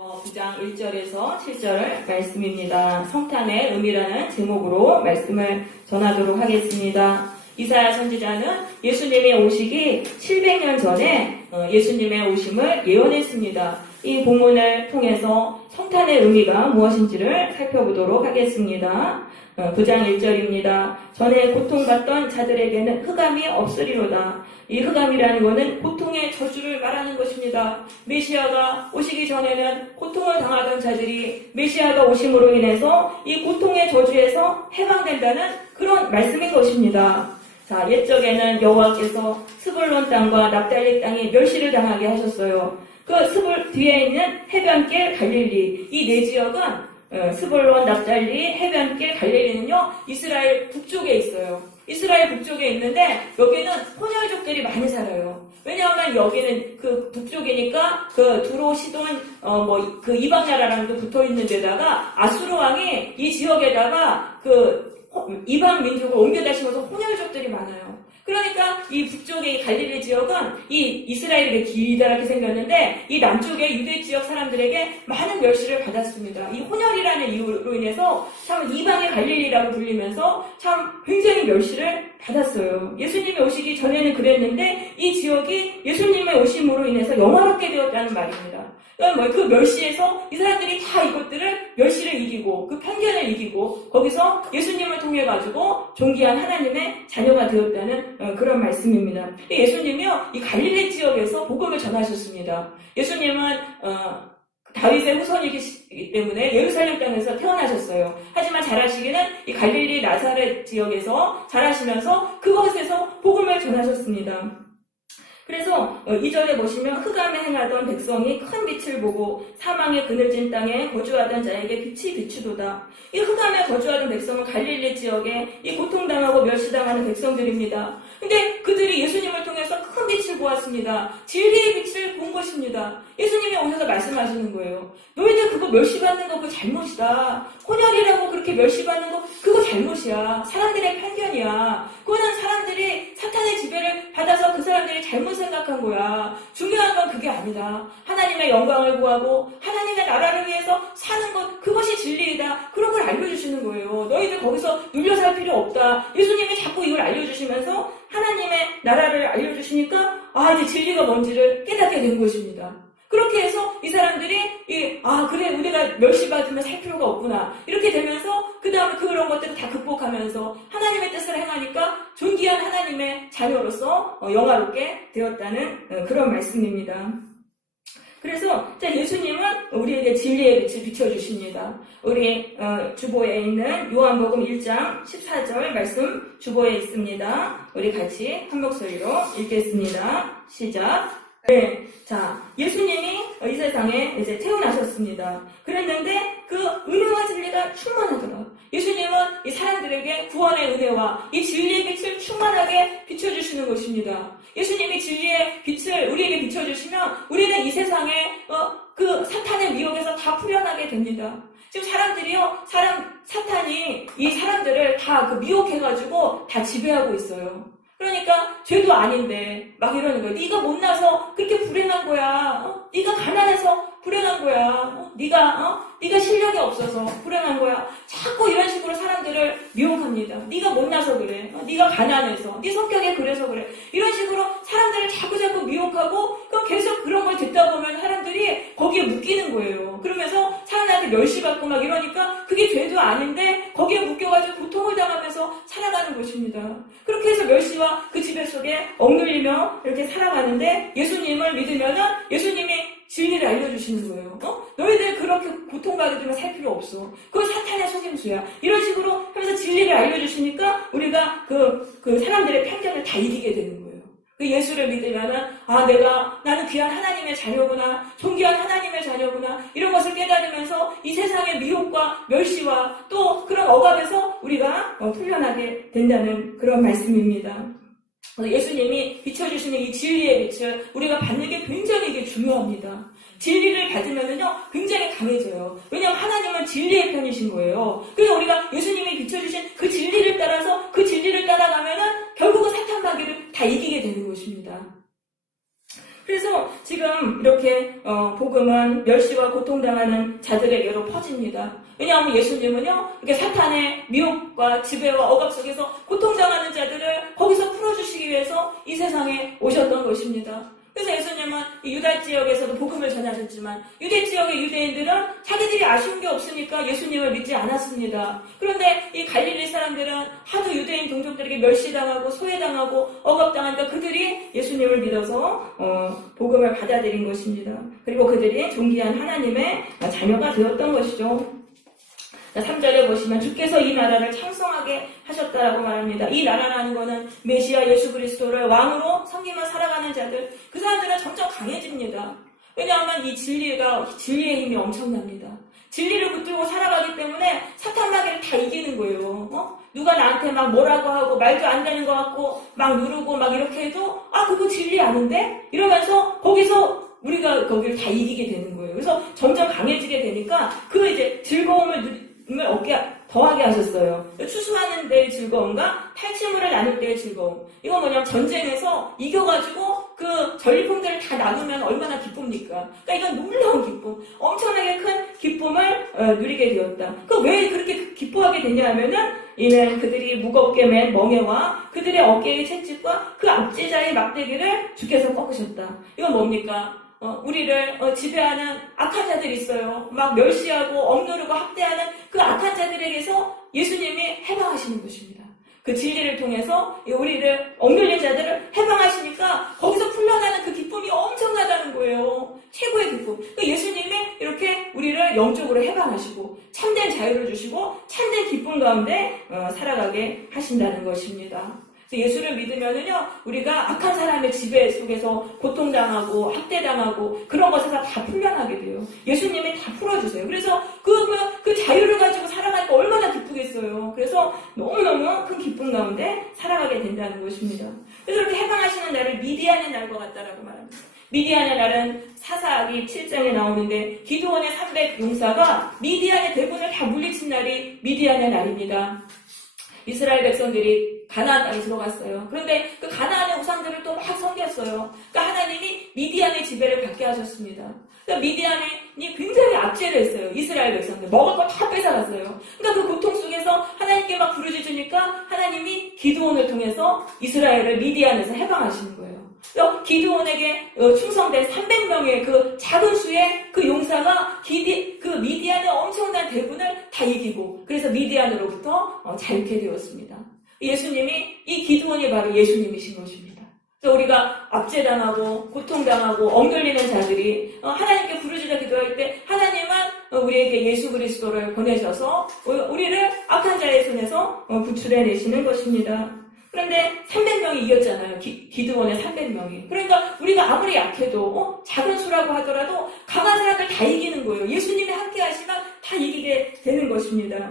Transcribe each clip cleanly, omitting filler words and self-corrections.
9장 1절에서 7절 말씀입니다. 성탄의 의미라는 제목으로 말씀을 전하도록 하겠습니다. 이사야 선지자는 예수님의 오시기 700년 전에 예수님의 오심을 예언했습니다. 이 본문을 통해서 성탄의 의미가 무엇인지를 살펴보도록 하겠습니다. 9장 1절입니다. 전에 고통받던 자들에게는 흑암이 없으리로다. 이 흑암이라는 것은 고통의 저주를 말하는 것입니다. 메시아가 오시기 전에는 고통을 당하던 자들이 메시아가 오심으로 인해서 이 고통의 저주에서 해방된다는 그런 말씀인 것입니다. 자, 옛적에는 여호와께서 스불론 땅과 납달리 땅에 멸시를 당하게 하셨어요. 그 스불 뒤에 있는 해변길 갈릴리, 이 네 지역은 스불론, 납달리, 해변길, 갈릴리는요, 이스라엘 북쪽에 있어요. 이스라엘 북쪽에 있는데, 여기는 혼혈족들이 많이 살아요. 왜냐하면 여기는 그 북쪽이니까, 그 두로, 시돈, 그 이방 나라랑도 붙어 있는 데다가, 아수르 왕이 이 지역에다가 이방 민족을 옮겨다 심어서 혼혈족들이 많아요. 그러니까 이 북쪽의 갈릴리 지역은 이 이스라엘이 기다랗게 생겼는데 이 남쪽의 유대 지역 사람들에게 많은 멸시를 받았습니다. 이 혼혈이라는 이유로 인해서 참 이방의 갈릴리라고 불리면서 참 굉장히 멸시를 받았어요. 예수님이 오시기 전에는 그랬는데 이 지역이 예수님의 오심으로 인해서 영화롭게 되었다는 말입니다. 그 멸시에서 이 사람들이 다 이것들을 멸시를 이기고 그 편견을 이기고 거기서 예수님을 통해 가지고 존귀한 하나님의 자녀가 되었다는 그런 말씀입니다. 예수님이요 이 갈릴리 지역에서 복음을 전하셨습니다. 예수님은 다윗의 후손이기 때문에 예루살렘 땅에서 태어나셨어요. 하지만 자라시기는 이 갈릴리 나사렛 지역에서 자라시면서 그곳에서 복음을 전하셨습니다. 그래서 2절에 보시면 흑암에 행하던 백성이 큰 빛을 보고 사망의 그늘진 땅에 거주하던 자에게 빛이 비추도다. 이 흑암에 거주하던 백성은 갈릴리 지역에 이 고통당하고 멸시당하는 백성들입니다. 근데 그들이 예수님을 통해서 큰 빛을 보았습니다. 진리의 빛을 본 것입니다. 예수님이 오셔서 말씀하시는 거예요. 너희들 그거 멸시받는 거 그거 잘못이다. 혼혈이라고 그렇게 멸시받는 거 그거 잘못이야. 사람들의 편견이야. 그거는 사람들이 사탄의 지배를 받아서 그 사람들이 잘못 생각한 거야. 중요한 건 그게 아니다. 하나님의 영광을 구하고 하나님의 나라를 위해서 사는 것 그것이 진리이다. 그런 걸 알려주시는 거예요. 너희들 거기서 눌려 살 필요 없다. 예수님이 자꾸 이걸 알려주시면서 하나님의 나라를 알려주시니까 이제 진리가 뭔지를 깨닫게 된 것입니다. 그렇게 해서 이 사람들이 그래 우리가 멸시받으면 살 필요가 없구나 이렇게 되면서 그 다음에 그런 것들을 다 극복하면서 하나님의 뜻을 행하니까 존귀한 하나님의 자녀로서 영화롭게 되었다는 그런 말씀입니다. 그래서 예수님은 우리에게 진리의 빛을 비춰주십니다. 우리 주보에 있는 요한복음 1장 14절 말씀 주보에 있습니다. 우리 같이 한 목소리로 읽겠습니다. 시작. 네. 자, 예수님이 이 세상에 이제 태어나셨습니다. 그랬는데 그 은혜와 진리가 충만하더라. 예수님은 이 사람들에게 구원의 은혜와 이 진리의 빛을 충만하게 비춰주시는 것입니다. 예수님이 진리의 빛을 우리에게 비춰주시면 우리는 이 세상에 그 사탄의 미혹에서 다 풀려나게 됩니다. 지금 사탄이 이 사람들을 다 미혹해가지고 다 지배하고 있어요. 그러니까 죄도 아닌데 막 이러는 거야. 네가 못나서 그렇게 불행한 거야. 네가 가난해서 불행한 거야. 네가 실력이 없어서 불행한 거야. 자꾸 이런 식으로 사람들을 미혹합니다. 네가 못나서 그래. 네가 가난해서. 네 성격이 그래서 그래. 이런 식으로 사람들을 자꾸 미혹하고 그럼 계속 그런 걸 듣다 보면 사람들이 거기에 묶이는 거예요. 그러면서 사람한테 멸시받고 막 이러니까 그게 죄도 아닌데 거기에 묶여가지고 고통을 당하면서 살아가는 것입니다. 그렇게 해서 멸시와 그 지배 속에 억눌리며 이렇게 살아가는데 예수님을 믿으면은 예수님이 진리를 알려주시는 거예요. 너희들 그렇게 고통받게 되면 살 필요 없어. 그건 사탄의 속임수야. 이런 식으로 하면서 진리를 알려주시니까 우리가 그 사람들의 편견을 다 이기게 되는 거예요. 그 예수를 믿으면은 나는 귀한 하나님의 자녀구나, 존귀한 하나님의 자녀구나 이런 것을 깨달으면서 이 세상의 미혹과 멸시와 또 그런 억압에서 우리가 풀려나게 된다는 그런 말씀입니다. 예수님이 비춰주시는 이 진리의 빛을 우리가 받는 게 굉장히 이게 중요합니다. 진리를 받으면은요 굉장히 강해져요. 왜냐하면 하나님은 진리의 편이신 거예요. 그래서 우리가 예수님이 비춰주신 그 진리를 따라서 그 진리를 따라가면은 결국은 사탄 마귀를 다 이기게 되는 것입니다. 그래서 지금 지금 이렇게 복음은 멸시와 고통당하는 자들에게로 퍼집니다. 왜냐하면 예수님은요, 이렇게 사탄의 미혹과 지배와 억압 속에서 고통당하는 자들을 거기서 풀어주시기 위해서 이 세상에 오셨던 것입니다. 그래서 예수님은 유다 지역에서도 복음을 전하셨지만 유대 지역의 유대인들은 자기들이 아쉬운 게 없으니까 예수님을 믿지 않았습니다. 그런데 이 갈릴리 사람들은 하도 유대인 동족들에게 멸시당하고 소외당하고 억압당하니까 그들이 예수님을 믿어서 복음을 받아들인 것입니다. 그리고 그들이 존귀한 하나님의 자녀가 되었던 것이죠. 3절에 보시면 주께서 이 나라를 창성하게 하셨다라고 말합니다. 이 나라라는 것은 메시아 예수 그리스도를 왕으로 섬기며 살아가는 자들, 그 사람들은 점점 강해집니다. 왜냐하면 이 진리의 힘이 엄청납니다. 진리를 붙들고 살아가기 때문에 사탄 마귀를 다 이기는 거예요. 누가 나한테 막 뭐라고 하고 말도 안 되는 것 같고 막 누르고 막 이렇게 해도 그거 진리 아닌데? 이러면서 거기서 우리가 거기를 다 이기게 되는 거예요. 그래서 점점 강해지게 되니까 그 이제 즐거움을 더하게 하셨어요. 추수하는 데의 즐거움과 탈취물을 나눌 때의 즐거움. 이건 뭐냐면 전쟁에서 이겨가지고 그 전리품들을 다 나누면 얼마나 기쁩니까? 그러니까 이건 놀라운 기쁨, 엄청나게 큰 기쁨을 누리게 되었다. 왜 그렇게 기뻐하게 되냐 하면은 이는 그들이 무겁게 맨 멍에와 그들의 어깨의 채찍과 그 압제자의 막대기를 주께서 꺾으셨다. 이건 뭡니까? 우리를 지배하는 악한 자들이 있어요. 막 멸시하고 억누르고 학대하는 그 악한 자들에게서 예수님이 해방하시는 것입니다. 그 진리를 통해서 우리를 억눌린 자들을 해방하시니까 거기서 풀려나는 그 기쁨이 엄청나다는 거예요. 최고의 기쁨. 그러니까 예수님이 이렇게 우리를 영적으로 해방하시고 참된 자유를 주시고 참된 기쁨 가운데 살아가게 하신다는 것입니다. 예수를 믿으면은요, 우리가 악한 사람의 지배 속에서 고통당하고 학대당하고 그런 것에서 다 풀려나게 돼요. 예수님이 다 풀어주세요. 그래서 그 자유를 가지고 살아가니까 얼마나 기쁘겠어요. 그래서 너무너무 큰 기쁨 가운데 살아가게 된다는 것입니다. 그래서 이렇게 해방하시는 날을 미디안의 날과 같다라고 말합니다. 미디안의 날은 사사기 7장에 나오는데 기드온의 300 용사가 미디안의 대군을 다 물리친 날이 미디안의 날입니다. 이스라엘 백성들이 가나안 땅에 들어갔어요. 그런데 그 가나안의 우상들을 또 막 섬겼어요. 그러니까 하나님이 미디안의 지배를 받게 하셨습니다. 그러니까 미디안이 굉장히 압제를 했어요. 이스라엘 백성들 먹을 거 다 뺏어갔어요. 그러니까 그 고통 속에서 하나님께 막 부르짖으니까 하나님이 기드온을 통해서 이스라엘을 미디안에서 해방하시는 거예요. 기드온에게 충성된 300명의 그 작은 수의 그 용사가 그 미디안의 엄청난 대군을 다 이기고 그래서 미디안으로부터 자유케 되었습니다. 예수님이 이 기드온이 바로 예수님이신 것입니다. 그래서 우리가 압제당하고 고통당하고 억눌리는 자들이 하나님께 부르짖어 기도할 때 하나님은 우리에게 예수 그리스도를 보내셔서 우리를 악한 자의 손에서 구출해내시는 것입니다. 그런데 300명이 이겼잖아요. 기드온의 300명이. 그러니까 우리가 아무리 약해도 작은 수라고 하더라도 강한 사람들 다 이기는 거예요. 예수님이 함께 하시면 다 이기게 되는 것입니다.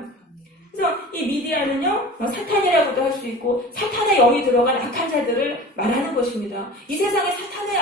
그래서 이 미디안은요, 사탄이라고도 할 수 있고 사탄의 영이 들어간 악한 자들을 말하는 것입니다. 이 세상에 사탄의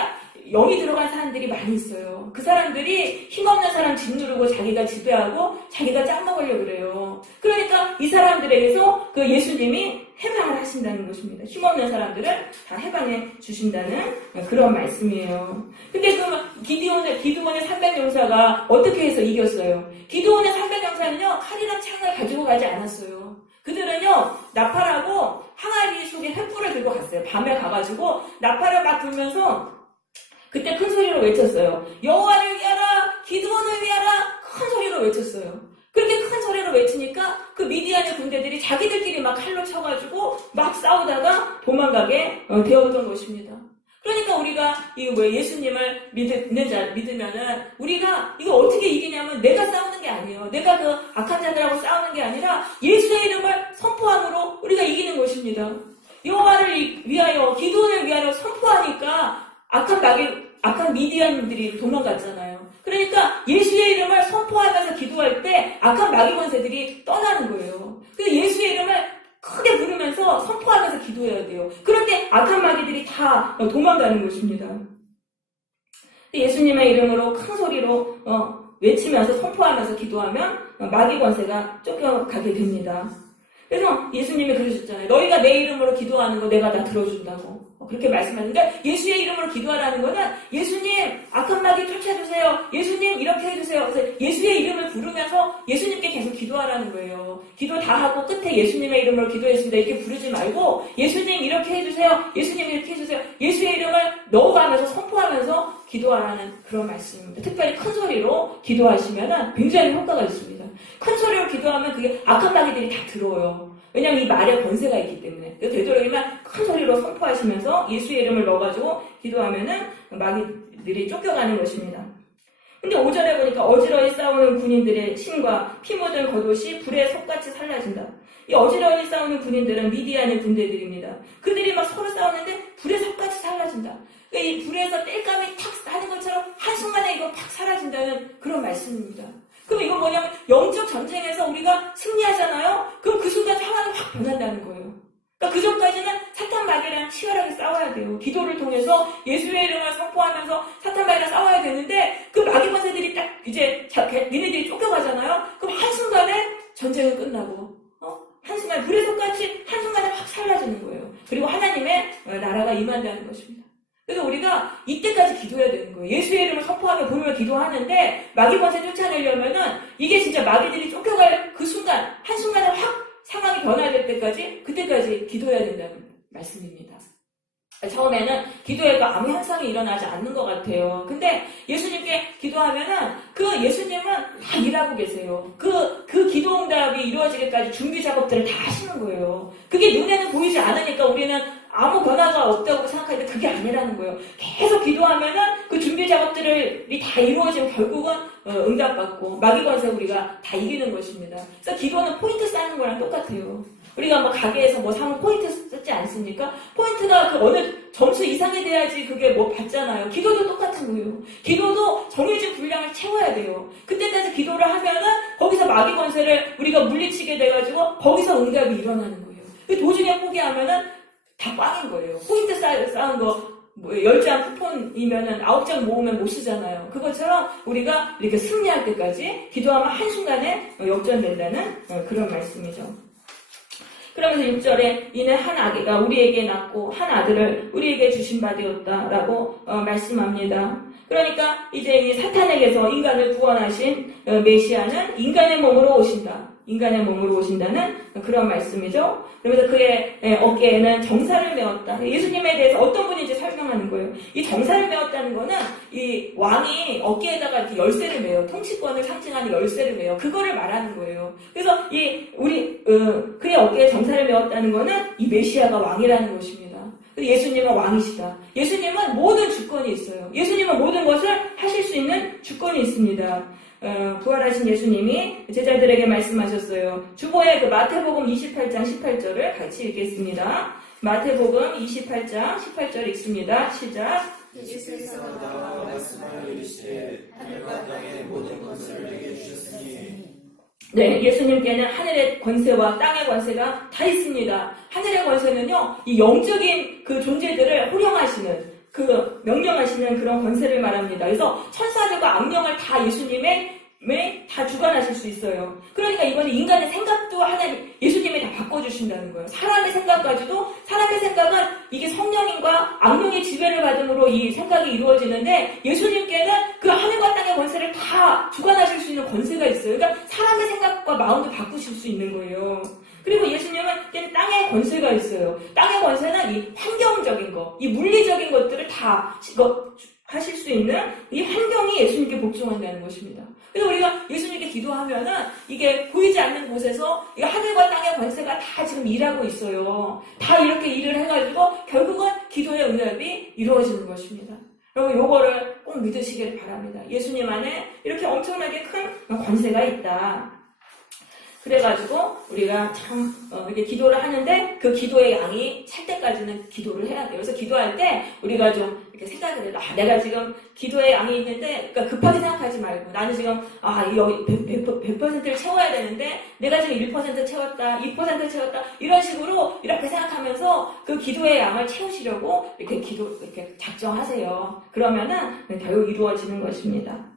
영이 들어간 사람들이 많이 있어요. 그 사람들이 힘없는 사람 짓누르고 자기가 지배하고 자기가 짱먹으려고 그래요. 그러니까 이 사람들에게서 그 예수님이 해방을 하신다는 것입니다. 힘없는 사람들을 다 해방해 주신다는 그런 말씀이에요. 근데 그 기드온의 300용사가 어떻게 해서 이겼어요? 기드온의 300용사는요, 칼이랑 창을 가지고 가지 않았어요. 그들은요, 나팔하고 항아리 속에 횃불을 들고 갔어요. 밤에 가가지고 나팔을 막 불면서 그때 큰 소리로 외쳤어요. 여호와를 위하라, 기드온을 위하라, 큰 소리로 외쳤어요. 그렇게 큰 소리로 외치니까 그 미디안의 군대들이 자기들끼리 막 칼로 쳐가지고 막 싸우다가 도망가게 되었던 것입니다. 그러니까 우리가 예수님을 믿으면은 우리가 이거 어떻게 이기냐면 내가 싸우는 게 아니에요. 내가 그 악한 자들하고 싸우는 게 아니라 예수의 이름을 선포함으로 우리가 이기는 것입니다. 여호와를 위하여, 기드온을 위하여 선포하니까 악한 미디안들이 도망갔잖아요. 그러니까 예수의 이름을 선포하면서 기도할 때 악한 마귀 권세들이 떠나는 거예요. 그래서 예수의 이름을 크게 부르면서 선포하면서 기도해야 돼요. 그런데 악한 마귀들이 다 도망가는 것입니다. 예수님의 이름으로 큰 소리로 외치면서 선포하면서 기도하면 마귀 권세가 쫓겨가게 됩니다. 그래서 예수님이 그러셨잖아요. 너희가 내 이름으로 기도하는 거 내가 다 들어준다고. 그렇게 말씀하는데 예수의 이름으로 기도하라는 거는 예수님 악한 마귀 쫓아주세요. 예수님 이렇게 해주세요. 그래서 예수의 이름을 부르면서 예수님께 계속 기도하라는 거예요. 기도 다 하고 끝에 예수님의 이름으로 기도했습니다. 이렇게 부르지 말고 예수님 이렇게 해주세요. 예수님 이렇게 해주세요. 예수의 이름을 넣어가면서 선포하면서 기도하라는 그런 말씀입니다. 특별히 큰 소리로 기도하시면 굉장히 효과가 있습니다. 큰 소리로 기도하면 그게 악한 마귀들이 다 들어요. 왜냐하면 이 말에 권세가 있기 때문에. 되도록이면 큰 소리로 선포하시면서 예수의 이름을 넣어가지고 기도하면은 마귀들이 쫓겨가는 것입니다. 근데 5절에 보니까 어지러이 싸우는 군인들의 신과 피 묻은 겉옷이 불에 석같이 살라진다. 이 어지러이 싸우는 군인들은 미디안의 군대들입니다. 그들이 막 서로 싸우는데 불에 석같이 살라진다. 그러니까 이 불에서 땔감이 탁 하는 것처럼 한순간에 이거 팍 사라진다는 그런 말씀입니다. 그럼 이건 뭐냐면 영적 전쟁에서 우리가 승리하잖아요. 그럼 그 순간 상황이 확 변한다는 거예요. 그러니까 그 전까지는 사탄 마귀랑 치열하게 싸워야 돼요. 기도를 통해서 예수의 이름을 선포하면서 사탄 마귀랑 싸워야 되는데 그 마귀 권세들이 딱 이제 니네들이 쫓겨가잖아요. 그럼 한순간에 전쟁은 끝나고 한순간에 불의 솥같이 한순간에 확 사라지는 거예요. 그리고 하나님의 나라가 임한다는 것입니다. 그래서 우리가 이때까지 기도해야 되는 거예요. 예수의 이름을 선포하며 부르며 기도하는데 마귀 권세 쫓아내려면은 이게 진짜 마귀들이 쫓겨갈 그 순간 한순간에 확 상황이 변화될 때까지 그때까지 기도해야 된다는 말씀입니다. 처음에는 기도해도 아무 현상이 일어나지 않는 것 같아요. 근데 예수님께 기도하면은 그 예수님은 다 일하고 계세요. 그 기도 응답이 이루어지기까지 준비 작업들을 다 하시는 거예요. 그게 눈에는 보이지 않으니까 우리는 아무 변화가 없다고 생각하는데 그게 아니라는 거예요. 계속 기도하면은 그 준비 작업들이 다 이루어지면 결국은 응답받고 마귀 권세 우리가 다 이기는 것입니다. 그래서 기도는 포인트 쌓는 거랑 똑같아요. 우리가 뭐 가게에서 뭐 사면 포인트 쓰지 않습니까? 포인트가 그 어느 점수 이상이 돼야지 그게 뭐 받잖아요. 기도도 똑같은 거예요. 기도도 정해진 분량을 채워야 돼요. 그때까지 기도를 하면은 거기서 마귀 권세를 우리가 물리치게 돼가지고 거기서 응답이 일어나는 거예요. 도중에 포기하면은 다 꽝인 거예요. 포인트 쌓은 거 뭐 10장 쿠폰이면은 9장 모으면 못 쓰잖아요. 그것처럼 우리가 이렇게 승리할 때까지 기도하면 한순간에 역전된다는 그런 말씀이죠. 그러면서 6절에 이는 한 아기가 우리에게 낳고 한 아들을 우리에게 주신 바 되었다라고 말씀합니다. 그러니까 이제 이 사탄에게서 인간을 구원하신 메시아는 인간의 몸으로 오신다. 인간의 몸으로 오신다는 그런 말씀이죠. 그러면서 그의 어깨에는 정사를 메었다. 예수님에 대해서 어떤 분인지 설명하는 거예요. 이 정사를 메었다는 거는 이 왕이 어깨에다가 이렇게 열쇠를 메요. 통치권을 상징하는 열쇠를 메요. 그거를 말하는 거예요. 그래서 그의 어깨에 정사를 메었다는 거는 이 메시아가 왕이라는 것입니다. 예수님은 왕이시다. 예수님은 모든 주권이 있어요. 예수님은 모든 것을 하실 수 있는 주권이 있습니다. 부활하신 예수님이 제자들에게 말씀하셨어요. 주보에 그 마태복음 28장 18절을 같이 읽겠습니다. 마태복음 28장 18절 읽습니다. 시작. 예수께서 나와 말씀하여 이르시되 하늘과 땅의 모든 권세를 내게 주셨으니. 네, 예수님께는 하늘의 권세와 땅의 권세가 다 있습니다. 하늘의 권세는요, 이 영적인 그 존재들을 호령하시는, 명령하시는 그런 권세를 말합니다. 그래서 천사들과 악령을 다 예수님의 다 주관하실 수 있어요. 그러니까 이거는 인간의 생각도 하나님, 예수님이 다 바꿔주신다는 거예요. 사람의 생각까지도, 사람의 생각은 이게 성령인과 악령의 지배를 받음으로 이 생각이 이루어지는데, 예수님께는 그 하늘과 땅의 권세를 다 주관하실 수 있는 권세가 있어요. 그러니까 사람의 생각과 마음도 바꾸실 수 있는 거예요. 그리고 예수님은 땅의 권세가 있어요. 땅의 권세는 이 환경적인 거, 이 물리적인 것들을 다 하실 수 있는 이 환경이 예수님께 복종한다는 것입니다. 그래서 우리가 예수님께 기도하면은 이게 보이지 않는 곳에서 이 하늘과 땅의 권세가 다 지금 일하고 있어요. 다 이렇게 일을 해가지고 결국은 기도의 응답이 이루어지는 것입니다. 여러분 요거를 꼭 믿으시길 바랍니다. 예수님 안에 이렇게 엄청나게 큰 권세가 있다. 그래가지고 우리가 참 이렇게 기도를 하는데 그 기도의 양이 찰 때까지는 기도를 해야 돼요. 그래서 기도할 때 우리가 좀 이렇게 생각을 해요. 내가 지금 기도의 양이 있는데, 그러니까 급하게 생각하지 말고 나는 지금 여기 100%를 채워야 되는데 내가 지금 1% 채웠다, 2% 채웠다 이런 식으로 이렇게 생각하면서 그 기도의 양을 채우시려고 이렇게 작정하세요. 그러면은 결국 이루어지는 것입니다.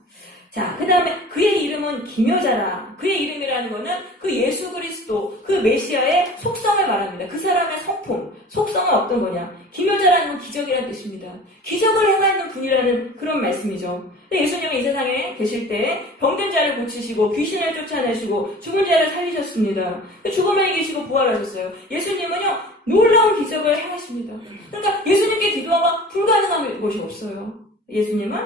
자, 그 다음에 그의 이름은 기묘자라. 그의 이름이라는 거는 그 예수 그리스도, 그 메시아의 속성을 말합니다. 그 사람의 성품, 속성은 어떤 거냐. 기묘자라는 건 기적이라는 뜻입니다. 기적을 행하는 분이라는 그런 말씀이죠. 예수님은 이 세상에 계실 때 병든 자를 고치시고 귀신을 쫓아내시고 죽은 자를 살리셨습니다. 죽음을 이기시고 부활하셨어요. 예수님은요, 놀라운 기적을 행하십니다. 그러니까 예수님께 기도하면 불가능한 것이 없어요. 예수님은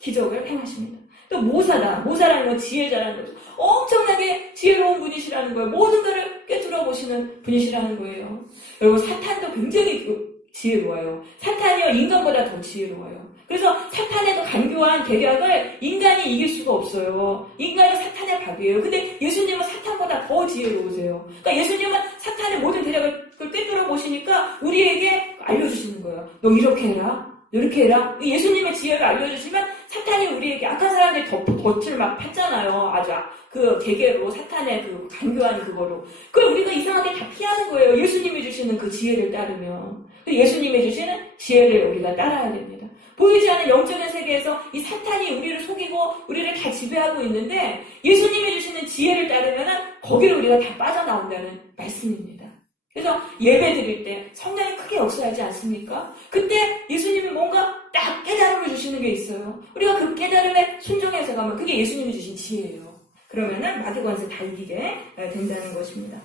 기적을 행하십니다. 또 모사라는 건 지혜자라는 거죠. 엄청나게 지혜로운 분이시라는 거예요. 모든 것을 꿰뚫어 보시는 분이시라는 거예요. 여러분, 사탄도 굉장히 지혜로워요. 사탄이요, 인간보다 더 지혜로워요. 그래서 사탄의 그 간교한 계략을 인간이 이길 수가 없어요. 인간은 사탄의 밥이에요. 근데 예수님은 사탄보다 더 지혜로우세요. 그러니까 예수님은 사탄의 모든 계략을 꿰뚫어 보시니까 우리에게 알려주시는 거예요. 너 이렇게 해라. 이렇게 해라. 예수님의 지혜를 알려주시면 사탄이 우리에게 악한 사람들이 덫을 막 팠잖아요. 아주 그 계계로 사탄의 그 간교한 그거로. 그걸 우리가 이상하게 다 피하는 거예요. 예수님이 주시는 그 지혜를 따르면. 예수님이 주시는 지혜를 우리가 따라야 됩니다. 보이지 않는 영적인 세계에서 이 사탄이 우리를 속이고 우리를 다 지배하고 있는데 예수님이 주시는 지혜를 따르면 거기를 우리가 다 빠져나온다는 말씀입니다. 그래서 예배 드릴 때 성령이 크게 역사하지 않습니까? 그때 예수님이 뭔가 딱 깨달음을 주시는 게 있어요. 우리가 그 깨달음에 순종해서 가면 그게 예수님이 주신 지혜예요. 그러면은 마귀 권세 다 이기게 된다는 것입니다.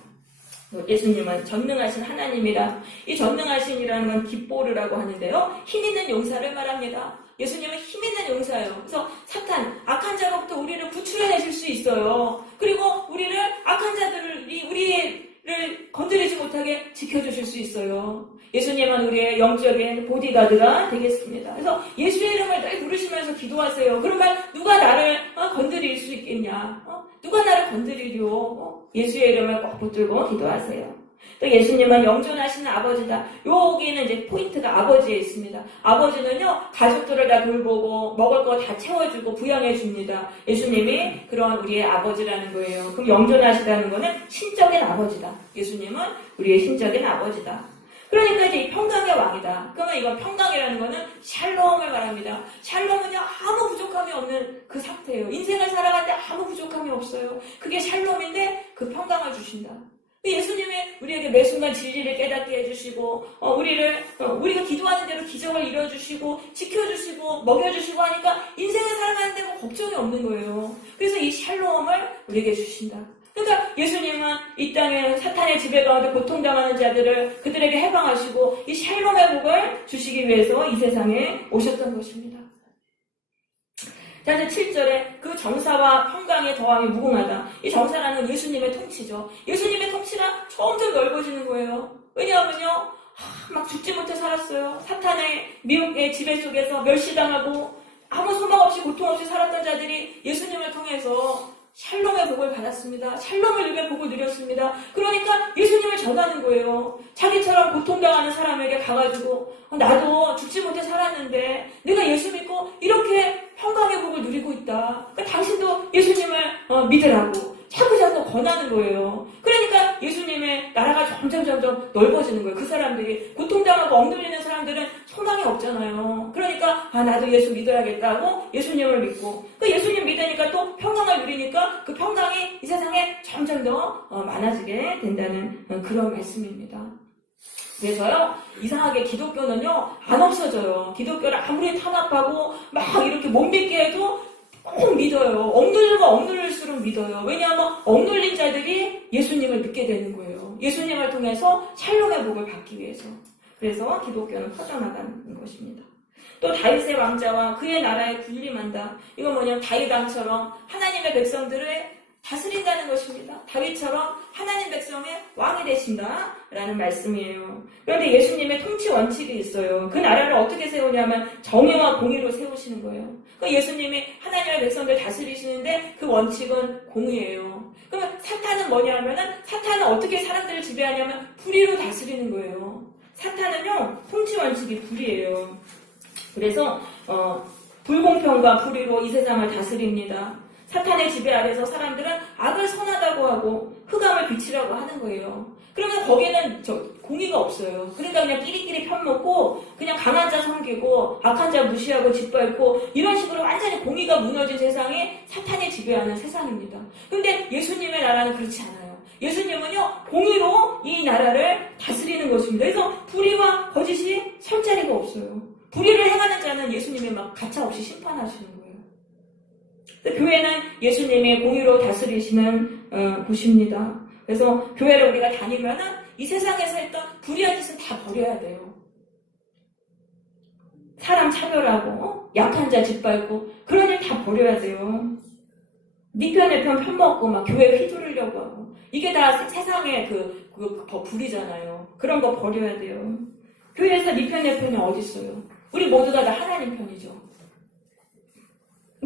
예수님은 전능하신 하나님이라. 이 전능하신이라는 건 깃보르라고 하는데요. 힘 있는 용사를 말합니다. 예수님은 힘 있는 용사예요. 그래서 사탄, 악한 자로부터 우리를 구출해내실 수 있어요. 그리고 우리를 악한 자들이 우리를 건드리지 못하게 지켜주실 수 있어요. 예수님은 우리의 영적인 보디가드가 되겠습니다. 그래서 예수의 이름을 늘 부르시면서 기도하세요. 그러면 누가 나를 건드릴 수 있겠냐? 누가 나를 건드리려? 예수의 이름을 꼭 붙들고 기도하세요. 또 예수님은 영존하시는 아버지다. 여기는 이제 포인트가 아버지에 있습니다. 아버지는요, 가족들을 다 돌보고 먹을 거 다 채워주고 부양해 줍니다. 예수님이 그런 우리의 아버지라는 거예요. 그럼 영존하시다는 거는 신적인 아버지다. 예수님은 우리의 신적인 아버지다. 그러니까 이제 평강의 왕이다. 그러면 이건 평강이라는 거는 샬롬을 말합니다. 샬롬은요, 아무 부족함이 없는 그 상태예요. 인생을 살아가는데 아무 부족함이 없어요. 그게 샬롬인데 그 평강을 주신다. 예수님이 우리에게 매 순간 진리를 깨닫게 해주시고, 우리가 기도하는 대로 기적을 이뤄주시고, 지켜주시고, 먹여주시고 하니까 인생을 살아가는데 뭐 걱정이 없는 거예요. 그래서 이 샬롬을 우리에게 주신다. 그러니까 예수님은 이 땅에 사탄의 지배 가운데 고통당하는 자들을 그들에게 해방하시고 이 샬롬의 복을 주시기 위해서 이 세상에 오셨던 것입니다. 자, 이제 7절에 그 정사와 평강의 더함이 무궁하다. 이 정사라는 예수님의 통치죠. 예수님의 통치가 점점 넓어지는 거예요. 왜냐하면요, 막 죽지 못해 살았어요. 사탄의 미혹의 지배 속에서 멸시당하고 아무 소망 없이 고통 없이 살았던 자들이 예수님을 통해서 샬롬의 복을 받았습니다. 샬롬을 입에 복을 누렸습니다. 그러니까 예수님을 전하는 거예요. 자기처럼 고통당하는 사람에게 가가지고 나도 죽지 못해 살았는데 내가 예수 믿고 이렇게 평강의 복을 누리고 있다. 그러니까 당신도 예수님을 믿으라고 자꾸 권하는 거예요. 그러니까 예수님의 나라가 점점 넓어지는 거예요. 그 사람들이 고통당하고 억눌리는 사람들은 소망이 없잖아요. 그러니까 나도 예수 믿어야겠다 하고 예수님을 믿고 그 예수님 믿으니까 또 평강을 누리니까 그 평강이 이 세상에 점점 더 많아지게 된다는 그런 말씀입니다. 그래서요, 이상하게 기독교는요, 안 없어져요. 기독교를 아무리 탄압하고 막 이렇게 못 믿게 해도 꼭 믿어요. 억눌릴수록 믿어요. 왜냐하면 억눌린 자들이 예수님을 믿게 되는 거예요. 예수님을 통해서 샬롬의 복을 받기 위해서. 그래서 기독교는 퍼져나가는 것입니다. 또 다윗의 왕자와 그의 나라에 군림한다. 이건 뭐냐면 다윗 왕처럼 하나님의 백성들을 다스린다는 것입니다. 다윗처럼 하나님 백성의 왕이 되신다라는 말씀이에요. 그런데 예수님의 통치 원칙이 있어요. 그 나라를 어떻게 세우냐면 정의와 공의로 세우시는 거예요. 그러니까 예수님이 하나님의 백성들 다스리시는데 그 원칙은 공의예요. 그러면 사탄은 뭐냐면은 사탄은 어떻게 사람들을 지배하냐면 불의로 다스리는 거예요. 사탄은요, 통치 원칙이 불의예요. 그래서 불공평과 불의로 이 세상을 다스립니다. 사탄의 지배 아래서 사람들은 악을 선하다고 하고 흑암을 빛이라고 하는 거예요. 그러면 거기는 공의가 없어요. 그러니까 그냥 끼리끼리 편먹고 그냥 강한 자 섬기고 악한 자 무시하고 짓밟고 이런 식으로 완전히 공의가 무너진 세상이 사탄이 지배하는 세상입니다. 그런데 예수님의 나라는 그렇지 않아요. 예수님은요, 공의로 이 나라를 다스리는 것입니다. 그래서 불의와 거짓이 설 자리가 없어요. 불의를 행하는 자는 예수님이 막 가차없이 심판하시는 거예요. 교회는 예수님이 공의로 다스리시는 곳입니다. 그래서 교회를 우리가 다니면은 이 세상에서 했던 불의한 짓은 다 버려야 돼요. 사람 차별하고 약한 자 짓밟고 그런 일 다 버려야 돼요. 네 편 내 편 편먹고 막 교회 휘두르려고 하고 이게 다 세상의 불이잖아요. 그런 거 버려야 돼요. 교회에서 네 편 내 편이 어디 있어요? 우리 모두가 다 하나님 편이죠.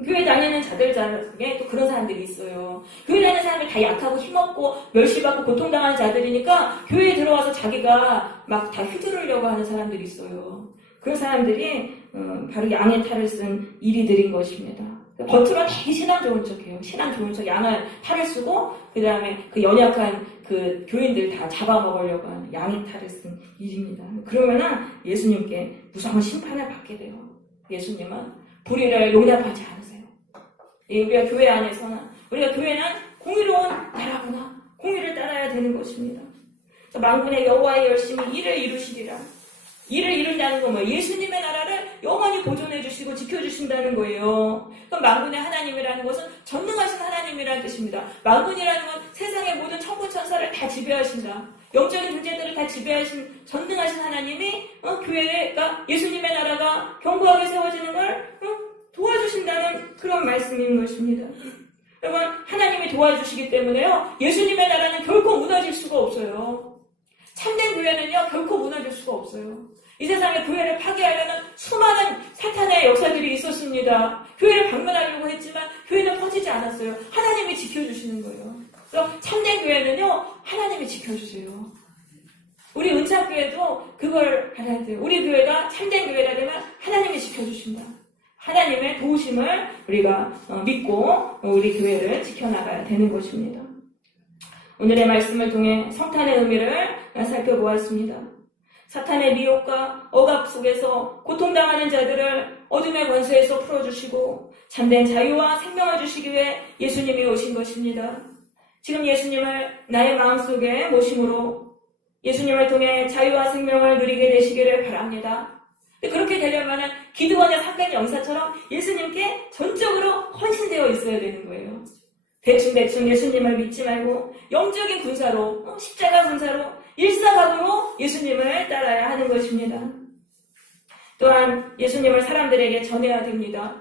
교회 다니는 자들 중에 또 그런 사람들이 있어요. 교회 다니는 사람이 다 약하고 힘없고 멸시받고 고통당하는 자들이니까 교회에 들어와서 자기가 막 다 휘두르려고 하는 사람들이 있어요. 그런 사람들이 바로 양의 탈을 쓴 이리들인 것입니다. 겉으로는 되게 신앙 좋은 척해요. 신앙 좋은 척 양의 탈을 쓰고 그 다음에 그 연약한 그 교인들 다 잡아먹으려고 하는 양의 탈을 쓴 일입니다. 그러면은 예수님께 무서운 심판을 받게 돼요. 예수님은 불의를 용납하지 않으세요. 우리가 교회 안에서는 우리가 교회는 공의로운 나라구나. 공의를 따라야 되는 것입니다. 만군의 여호와의 열심히 일을 이루시리라. 일을 이룬다는 건 뭐예요? 예수님의 나라를 영원히 보존해 주시고 지켜주신다는 거예요. 그럼 만군의 하나님이라는 것은 전능하신 하나님이라는 뜻입니다. 만군이라는 건 세상의 모든 천군 천사를 다 지배하신다. 영적인 존재들을 다 지배하신 전능하신 하나님이 교회가 예수님의 나라가 견고하게 세워지는 걸 도와주신다는 그런 말씀인 것입니다. 여러분, 하나님이 도와주시기 때문에요, 예수님의 나라는 결코 무너질 수가 없어요. 참된 교회는요, 결코 무너질 수가 없어요. 이 세상에 교회를 파괴하려는 수많은 사탄의 역사들이 있었습니다. 교회를 방문하려고 했지만 교회는 퍼지지 않았어요. 하나님이 지켜주시는 거예요. 그래서 참된 교회는요, 하나님이 지켜주세요. 우리 은창교회도 그걸 알아야 돼요. 우리 교회가 참된 교회가 되면 하나님이 지켜주신다. 하나님의 도우심을 우리가 믿고 우리 교회를 지켜나가야 되는 것입니다. 오늘의 말씀을 통해 성탄의 의미를 살펴보았습니다. 사탄의 미혹과 억압 속에서 고통당하는 자들을 어둠의 권세에서 풀어주시고 참된 자유와 생명을 주시기 위해 예수님이 오신 것입니다. 지금 예수님을 나의 마음속에 모심으로 예수님을 통해 자유와 생명을 누리게 되시기를 바랍니다. 그렇게 되려면 기드원의 300 영사처럼 예수님께 전적으로 헌신되어 있어야 되는 거예요. 대충 예수님을 믿지 말고 영적인 군사로, 십자가 군사로, 일사각오로 예수님을 따라야 하는 것입니다. 또한 예수님을 사람들에게 전해야 됩니다.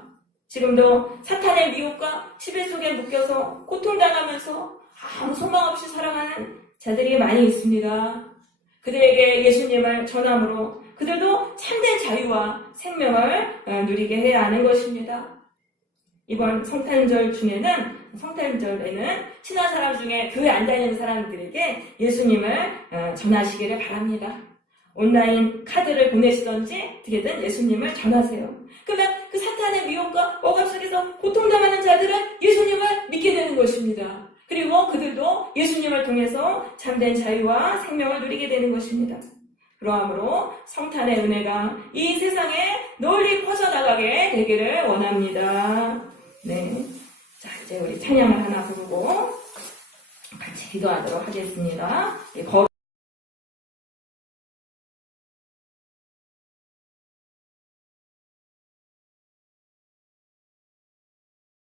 지금도 사탄의 미혹과 지배 속에 묶여서 고통당하면서 아무 소망 없이 살아가는 자들이 많이 있습니다. 그들에게 예수님을 전함으로 그들도 참된 자유와 생명을 누리게 해야 하는 것입니다. 이번 성탄절에는 친한 사람 중에 교회 안 다니는 사람들에게 예수님을 전하시기를 바랍니다. 온라인 카드를 보내시던지 어떻게든 예수님을 전하세요. 그러면 그 사탄의 미혹과 억압 속에서 고통당하는 자들은 예수님을 믿게 되는 것입니다. 그리고 그들도 예수님을 통해서 참된 자유와 생명을 누리게 되는 것입니다. 그러므로 성탄의 은혜가 이 세상에 널리 퍼져나가게 되기를 원합니다. 네, 자 이제 우리 찬양을 하나 부르고 같이 기도하도록 하겠습니다.